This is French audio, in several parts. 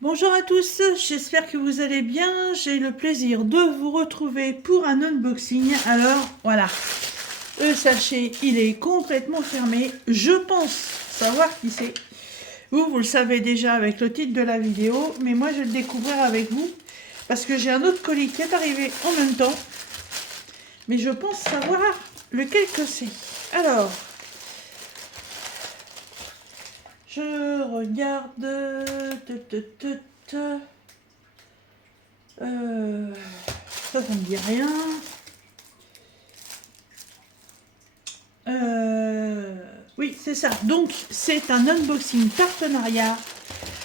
Bonjour à tous, j'espère que vous allez bien. J'ai le plaisir de vous retrouver pour un unboxing. Alors voilà, le sachet il est complètement fermé. Je pense savoir qui c'est. Vous le savez déjà avec le titre de la vidéo, mais moi je vais le découvrir avec vous parce que j'ai un autre colis qui est arrivé en même temps. Mais je pense savoir lequel que c'est. Alors, je regarde. Euh, ça me dit rien. Oui, c'est ça. Donc, c'est un unboxing partenariat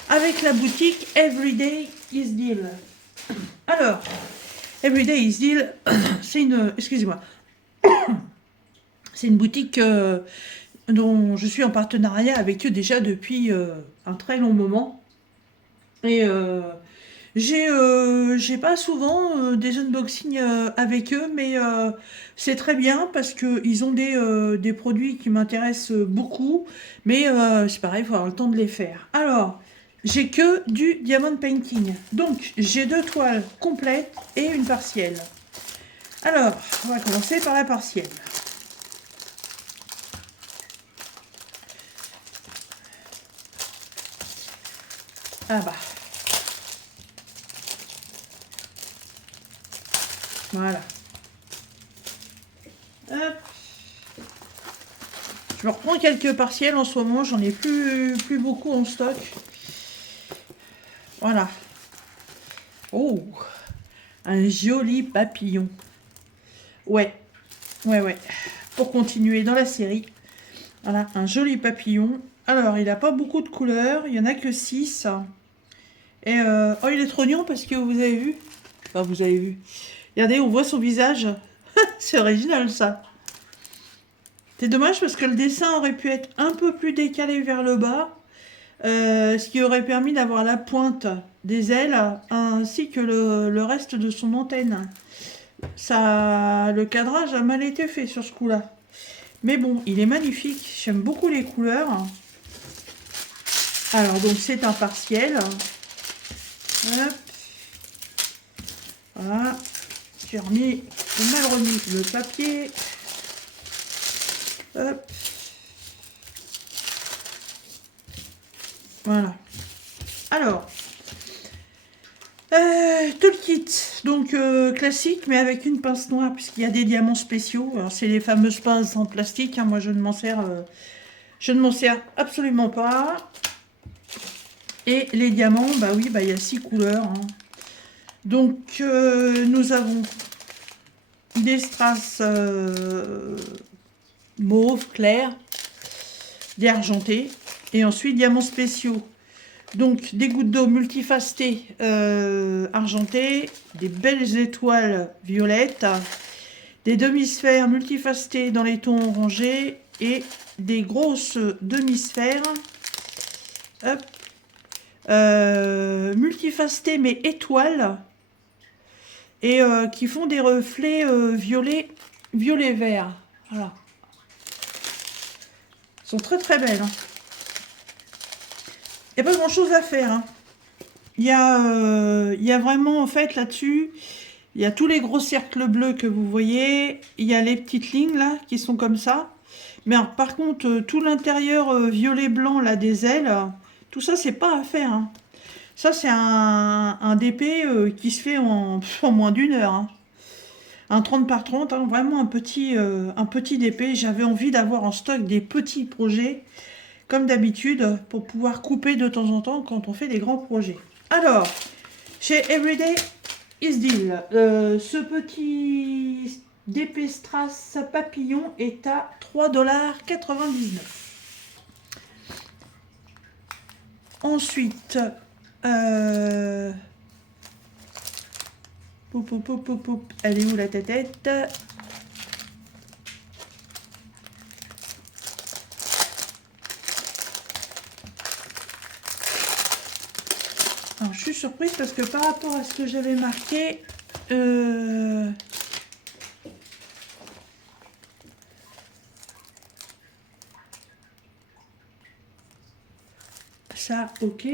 avec la boutique Everyday is Deal. Alors, Everyday is Deal, c'est une... Excusez-moi. C'est une boutique dont je suis en partenariat avec eux déjà depuis un très long moment. Et j'ai pas souvent des unboxings avec eux, mais c'est très bien parce qu'ils ont des produits qui m'intéressent beaucoup, mais c'est pareil, il faut avoir le temps de les faire. Alors, j'ai que du diamond painting, donc j'ai 2 toiles complètes et une partielle. Alors, on va commencer par la partielle. Ah bah, voilà. Hop. Je me reprends quelques partiels en ce moment, j'en ai plus beaucoup en stock. Voilà. Oh, un joli papillon. Ouais, ouais. Pour continuer dans la série. Voilà, un joli papillon. Alors, il n'a pas beaucoup de couleurs, il n'y en a que 6. Et oh, il est trop mignon parce que vous avez vu. Enfin, vous avez vu. Regardez, on voit son visage. C'est original ça. C'est dommage parce que le dessin aurait pu être un peu plus décalé vers le bas. Ce qui aurait permis d'avoir la pointe des ailes ainsi que le reste de son antenne. Ça, le cadrage a mal été fait sur ce coup-là. Mais bon, il est magnifique. J'aime beaucoup les couleurs. Alors, donc, c'est un partiel. Hop. Voilà. J'ai mal remis le papier. Hop. Voilà. Alors, tout le kit. Donc, classique, mais avec une pince noire, puisqu'il y a des diamants spéciaux. Alors, c'est les fameuses pinces en plastique. Hein. Moi, je ne m'en sers absolument pas. Et les diamants, bah oui, bah il y a 6 couleurs. Hein. Donc, nous avons des strass mauve clair, des argentés, et ensuite diamants spéciaux. Donc, des gouttes d'eau multifacetées argentées, des belles étoiles violettes, des demi-sphères multifacetées dans les tons orangés et des grosses demi-sphères. Hop. Multifacetées mais étoiles et qui font des reflets violet-vert. Voilà. Elles sont très très belles. Hein. Il n'y a pas grand chose à faire. Hein. Il y a vraiment en fait là-dessus, il y a tous les gros cercles bleus que vous voyez. Il y a les petites lignes là qui sont comme ça. Mais alors, par contre, tout l'intérieur violet-blanc là des ailes, tout ça c'est pas à faire. Hein. Ça c'est un DP qui se fait en moins d'1 heure. Hein. Un 30 par 30, hein, vraiment un petit DP. J'avais envie d'avoir en stock des petits projets, comme d'habitude, pour pouvoir couper de temps en temps quand on fait des grands projets. Alors, chez Everyday is Deal, ce petit DP Strass papillon est à 3,99 $. Ensuite, elle est où la tête? Alors, je suis surprise parce que par rapport à ce que j'avais marqué, ça, ok.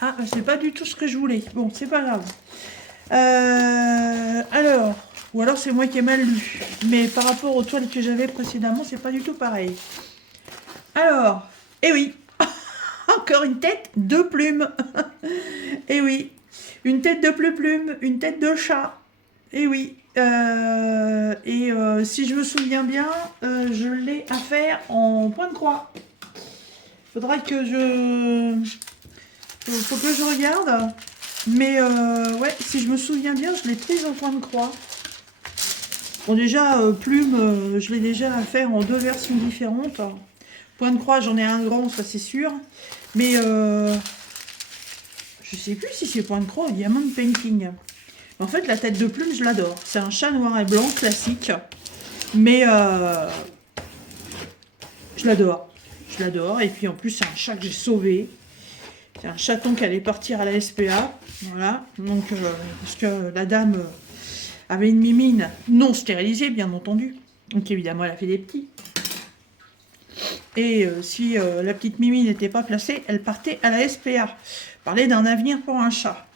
Ah, c'est pas du tout ce que je voulais. Bon, c'est pas grave. Alors, ou alors c'est moi qui ai mal lu. Mais par rapport aux toiles que j'avais précédemment, c'est pas du tout pareil. Alors, eh oui, encore une tête de plume. Eh oui, une tête de plume, une tête de chat. Eh oui. Si je me souviens bien, je l'ai à faire en point de croix. Faudra que je... Faut que je regarde. Mais ouais, si je me souviens bien, je l'ai prise en point de croix. Bon, déjà, plume, je l'ai déjà à faire en 2 versions différentes. Point de croix, j'en ai un grand, ça c'est sûr. Mais je sais plus si c'est point de croix ou diamond painting. En fait, la tête de plume, je l'adore. C'est un chat noir et blanc classique. Mais je l'adore. Je l'adore. Et puis en plus, c'est un chat que j'ai sauvé. C'est un chaton qui allait partir à la SPA. Voilà. Donc, parce que la dame avait une mimine non stérilisée, bien entendu. Donc évidemment, elle a fait des petits. Et si la petite Mimi n'était pas placée, elle partait à la SPA. Parler d'un avenir pour un chat.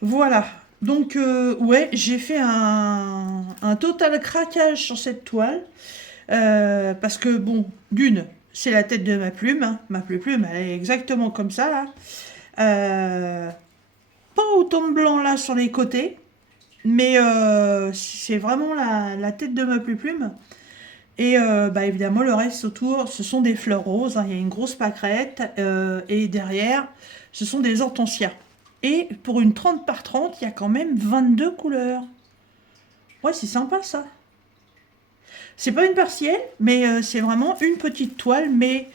Voilà. Donc, ouais, j'ai fait un total craquage sur cette toile. Parce que, bon, d'une, c'est la tête de ma plume. Hein. Ma plume, elle est exactement comme ça, là. Pas autant de blanc, là, sur les côtés. Mais c'est vraiment la tête de ma plume. Et bah, évidemment, le reste autour, ce sont des fleurs roses. Hein. Il y a une grosse pâquerette. Et derrière, ce sont des hortensias. Et pour une 30 par 30, il y a quand même 22 couleurs. Ouais, c'est sympa ça. C'est pas une partielle, mais c'est vraiment une petite toile. Mais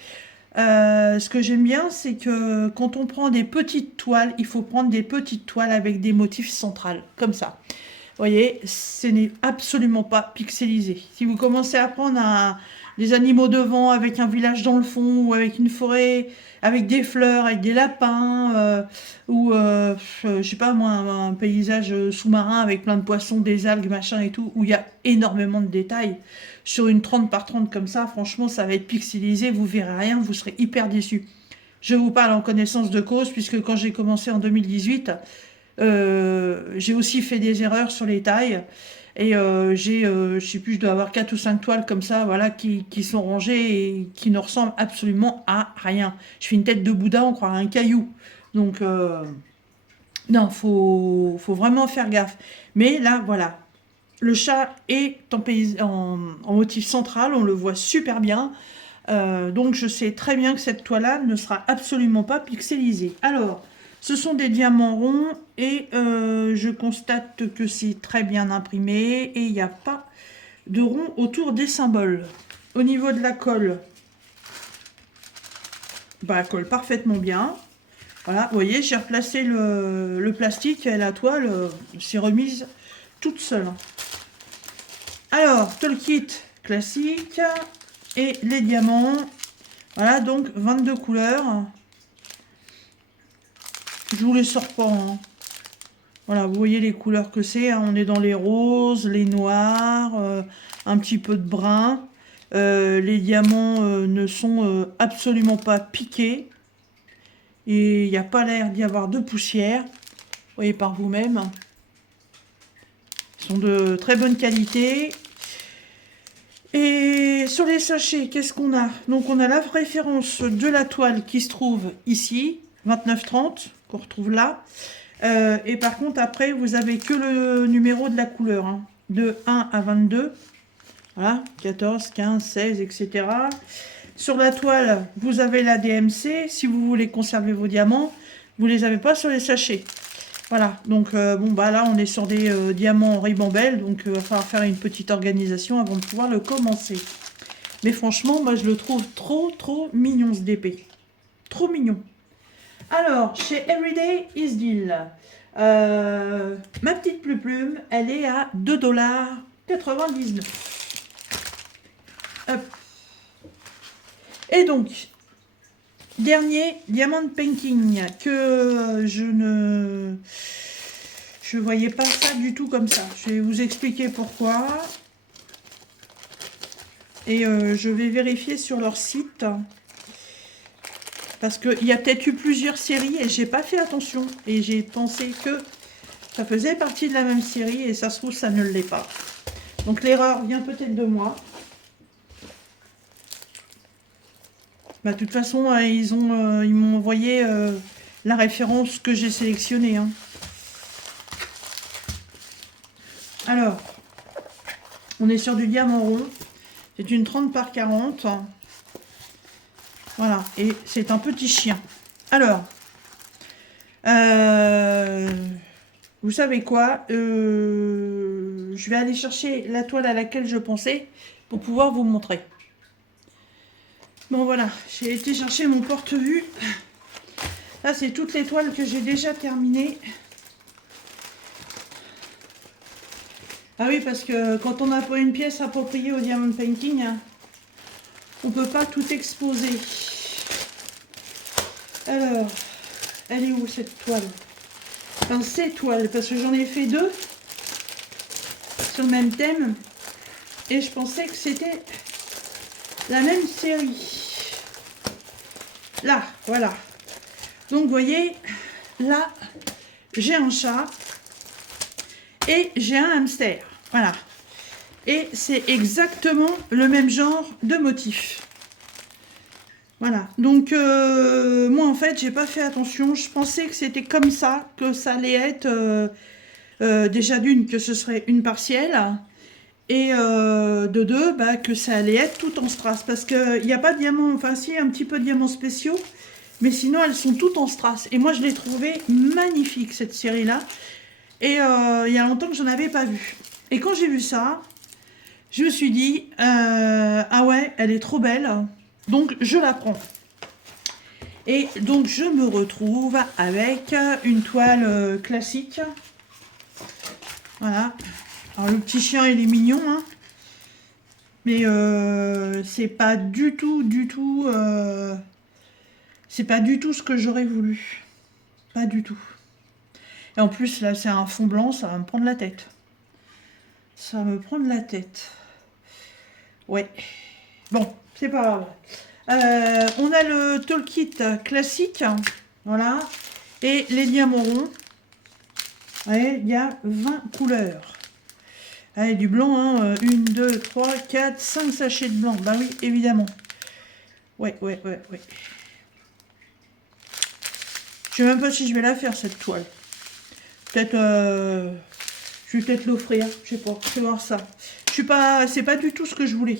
ce que j'aime bien, c'est que quand on prend des petites toiles, il faut prendre des petites toiles avec des motifs centrales, comme ça. Vous voyez, ce n'est absolument pas pixelisé. Si vous commencez à prendre des animaux devant avec un village dans le fond ou avec une forêt, avec des fleurs, avec des lapins, ou je sais pas moi, un paysage sous-marin avec plein de poissons, des algues, machin et tout, où il y a énormément de détails, sur une 30 par 30 comme ça, franchement, ça va être pixelisé, vous verrez rien, vous serez hyper déçus. Je vous parle en connaissance de cause, puisque quand j'ai commencé en 2018, j'ai aussi fait des erreurs sur les tailles. Et je sais plus, je dois avoir 4 ou 5 toiles comme ça, voilà, qui sont rangées et qui ne ressemblent absolument à rien. Je fais une tête de Bouddha, on croirait un caillou. Donc, non, faut vraiment faire gaffe. Mais là, voilà. Le chat est en motif central, on le voit super bien. Donc, je sais très bien que cette toile-là ne sera absolument pas pixelisée. Alors, ce sont des diamants ronds et je constate que c'est très bien imprimé et il n'y a pas de rond autour des symboles. Au niveau de la colle, bah, elle colle parfaitement bien. Voilà, vous voyez, j'ai replacé le plastique et la toile s'est remise toute seule. Alors, toolkit classique et les diamants. Voilà, donc 22 couleurs. Je vous les sors pas. Hein. Voilà, vous voyez les couleurs que c'est. Hein. On est dans les roses, les noirs, un petit peu de brun. Les diamants ne sont absolument pas piqués. Et il n'y a pas l'air d'y avoir de poussière. Vous voyez par vous-même. Ils sont de très bonne qualité. Et sur les sachets, qu'est-ce qu'on a? Donc on a la référence de la toile qui se trouve ici, 29,30, qu'on retrouve là. Et par contre, après, vous avez que le numéro de la couleur, hein, de 1 à 22. Voilà, 14, 15, 16, etc. Sur la toile, vous avez la DMC. Si vous voulez conserver vos diamants, vous ne les avez pas sur les sachets. Voilà, donc bon, bah là, on est sur des diamants en ribambelle. Donc, il va falloir faire une petite organisation avant de pouvoir le commencer. Mais franchement, moi, je le trouve trop mignon, ce DP. Trop mignon. Alors, chez Everyday is Deal, ma petite plume, elle est à 2,99 $. Hop. Et donc, dernier Diamond Painting, que je voyais pas ça du tout comme ça. Je vais vous expliquer pourquoi. Et je vais vérifier sur leur site. Parce qu'il y a peut-être eu plusieurs séries et j'ai pas fait attention. Et j'ai pensé que ça faisait partie de la même série et ça se trouve, ça ne l'est pas. Donc l'erreur vient peut-être de moi. Bah, de toute façon, ils m'ont envoyé la référence que j'ai sélectionnée. Hein. Alors, on est sur du diamant rond. C'est une 30 par 40. Voilà, et c'est un petit chien. Alors, vous savez quoi, je vais aller chercher la toile à laquelle je pensais pour pouvoir vous montrer. Bon voilà, j'ai été chercher mon porte-vue. Là, c'est toutes les toiles que j'ai déjà terminées. Ah oui, parce que quand on n'a pas une pièce appropriée au diamond painting, on peut pas tout exposer. Alors, elle est où cette toile? Enfin, ces toiles, parce que j'en ai fait deux sur le même thème. Et je pensais que c'était la même série. Là, voilà. Donc, vous voyez, là, j'ai un chat et j'ai un hamster. Voilà. Et c'est exactement le même genre de motif. Voilà. Donc, moi, en fait, j'ai pas fait attention. Je pensais que c'était comme ça, que ça allait être... déjà d'une, que ce serait une partielle. Et de deux, bah, que ça allait être tout en strass. Parce qu'il n'y a pas de diamants, enfin si, un petit peu de diamants spéciaux. Mais sinon, elles sont toutes en strass. Et moi, je l'ai trouvée magnifique, cette série-là. Et il y a longtemps que j'en avais pas vu. Et quand j'ai vu ça, je me suis dit, ah ouais, elle est trop belle. Donc, je la prends. Et donc, je me retrouve avec une toile classique. Voilà. Alors, le petit chien, il est mignon, hein. Mais c'est pas du tout, c'est pas du tout ce que j'aurais voulu. Pas du tout. Et en plus, là, c'est un fond blanc, ça va me prendre la tête. Ça va me prendre la tête. Ouais. Bon, c'est pas grave. On a le toolkit classique. Voilà. Et les diamants ronds. Ouais, il y a 20 couleurs. Allez, du blanc, hein. 1, 2, 3, 4, 5 sachets de blanc. Bah oui, évidemment. Ouais. Je sais même pas si je vais la faire, cette toile. Peut-être... je vais peut-être l'offrir. Je sais pas. Je vais voir ça. Je suis pas... C'est pas du tout ce que je voulais.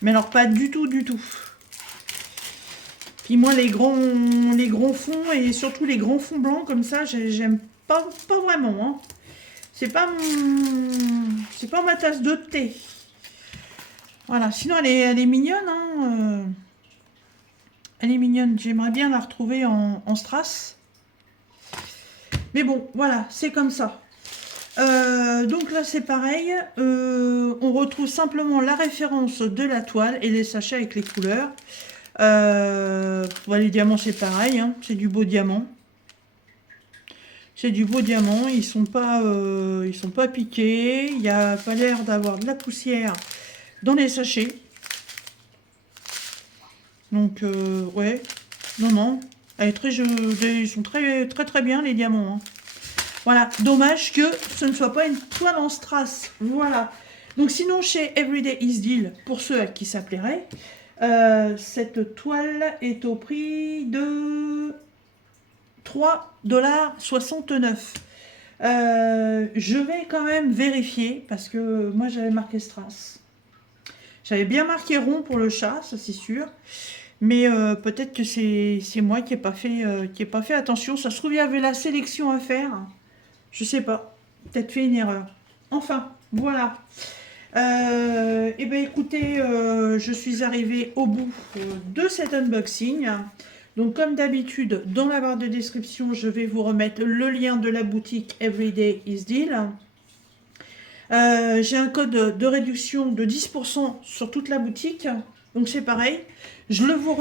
Mais alors, pas du tout. Puis moi, les grands fonds, et surtout les grands fonds blancs, comme ça, j'aime pas vraiment, hein. C'est pas ma tasse de thé. Voilà, sinon elle est mignonne, hein. Elle est mignonne, j'aimerais bien la retrouver en strass. Mais bon, voilà, c'est comme ça. Donc là c'est pareil, on retrouve simplement la référence de la toile et les sachets avec les couleurs. Les diamants c'est pareil, hein, c'est du beau diamant. C'est du beau diamant, ils sont pas piqués, il n'y a pas l'air d'avoir de la poussière dans les sachets. Donc ouais, non, elle est ils sont très bien les diamants. Hein. Voilà, dommage que ce ne soit pas une toile en strass. Voilà. Donc sinon chez Everyday Is Deal, pour ceux à qui ça plairait, cette toile est au prix de 3,69 $. Je vais quand même vérifier parce que moi j'avais marqué strass. J'avais bien marqué rond pour le chat, ça c'est sûr. Mais peut-être que c'est moi qui n'ai pas fait attention. Ça se trouve il y avait la sélection à faire. Je sais pas. Peut-être fait une erreur. Enfin, voilà. Et bien écoutez, je suis arrivée au bout de cet unboxing. Donc comme d'habitude, dans la barre de description, je vais vous remettre le lien de la boutique Everyday Is Deal. J'ai un code de réduction de 10% sur toute la boutique. Donc c'est pareil. Je vous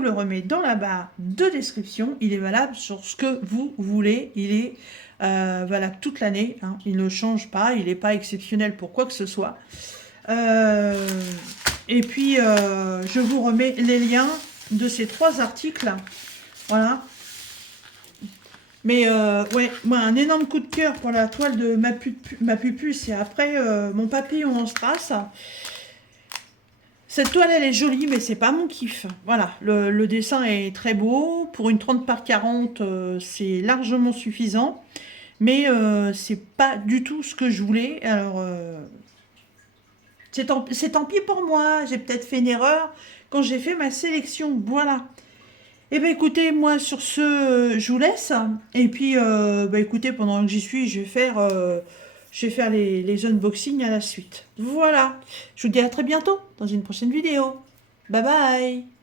le remets dans la barre de description. Il est valable sur ce que vous voulez. Il est valable toute l'année. Hein. Il ne change pas. Il n'est pas exceptionnel pour quoi que ce soit. Et puis, je vous remets les liens de ces 3 articles. Voilà. Mais ouais, moi, un énorme coup de cœur pour la toile de ma pupus et après mon papillon en strass. Cette toile, elle est jolie, mais c'est pas mon kiff. Voilà, le dessin est très beau. Pour une 30 par 40, c'est largement suffisant. Mais c'est pas du tout ce que je voulais. Alors, c'est tant pis pour moi. J'ai peut-être fait une erreur quand j'ai fait ma sélection. Voilà. Eh bien, écoutez, moi, sur ce, je vous laisse. Et puis, bah, écoutez, pendant que j'y suis, je vais faire les unboxings à la suite. Voilà. Je vous dis à très bientôt dans une prochaine vidéo. Bye bye.